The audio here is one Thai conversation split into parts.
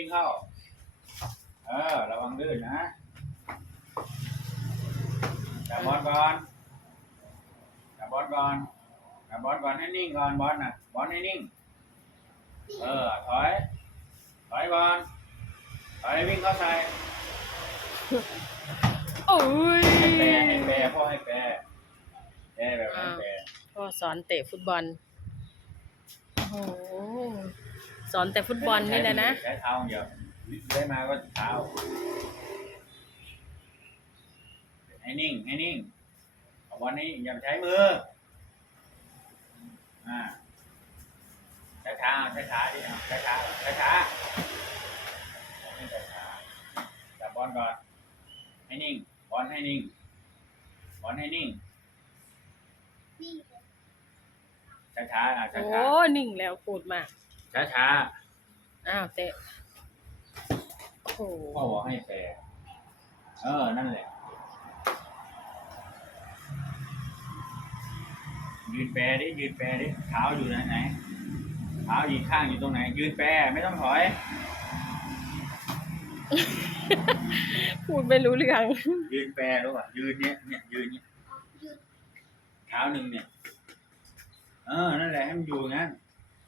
วิ่งเข้า เออ ระวังลื่นนะจับบอลก่อนจับบอลก่อนจับบอลก่อนให้นิ่งก่อนบอลน่ะ บอลให้นิ่ง เออ ถอย ถอยก่อน ถอยวิ่งเข้าใส่โอ้ยให้แปรให้แปรพ่อให้แปรแปรแบบนั้นแปรพ่อสอนเตะฟุตบอล โอ้โห สอนแต่ฟุตบอลนี่แหละนะ ใช้เท้าอย่างเดียวได้มาก็เท้าให้นิ่งให้นิ่งเอาบอลนี้อย่าไปใช้มืออ่าช้าช้าช้าช้าๆดิเอาช้าช้าช้าช้าๆให้ช้าช้าๆจับบอลก่อนให้นิ่งบอลให้นิ่งบอลให้นิ่งช้าช้าๆอะช้าโอ้ช้านิ่งแล้วพูดมาก ช้าช้าอ้าวเตะโอ้โหๆพ่อบอกให้แปรเออ นั่นแหละ ยืนแปรดิ ยืนแปรดิ เท้าอยู่ไหนไหน เท้าอีกข้างอยู่ตรงไหน ยืนแปรไม่ต้องถอย พูดไม่รู้เรื่อง ยืนแปรรู้ป่ะ ยืนเนี้ยเนี่ยยืนเนี้ยเท้าหนึ่งเนี่ย เออ นั่นแหละให้มันอยู่อย่างนั้น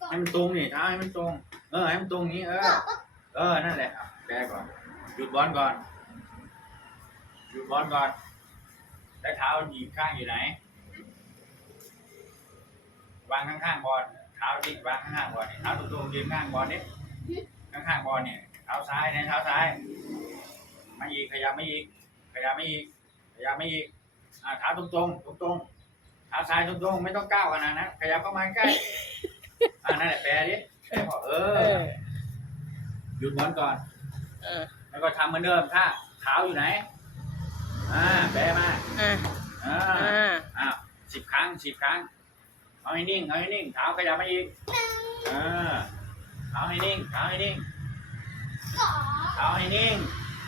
ให้มันตรงนี่เท้าให้มันตรง เออให้มันตรงนี้เออ เออนั่นแหละแปรก่อน หยุดบอลก่อน หยุดบอลก่อนแล้วเท้าหยิบข้างอยู่ไหน วางข้างๆบอลเท้าดิวางข้างๆบอลนี่เท้าตรงๆยืนข้างบอลนี่ข้างๆบอลเนี่ยเท้าซ้ายในเท้าซ้ายมาอีกขยับไม่อีกขยับไม่อีกขยับไม่อีกอ่าเท้าตรงๆตรงๆเท้าซ้ายตรงๆไม่ต้องก้าวขนาดนั้นขยับเข้ามาใกล้ นั่นแหละแปรดิแปรบอกเอเอออหยุดบอลก่อน เออแล้วก็ทำเหมือนเดิมถ้าเท้าอยู่ไหน อ่า แปรมาอะอ่าอ่าอ้าวสิบครั้งสิบครั้ง เอาให้นิ่ง เอาให้นิ่ง เท้าขยับมาอีกอ่าเท้าให้นิ่ง เท้าให้นิ่ง เท้าให้นิ่งอ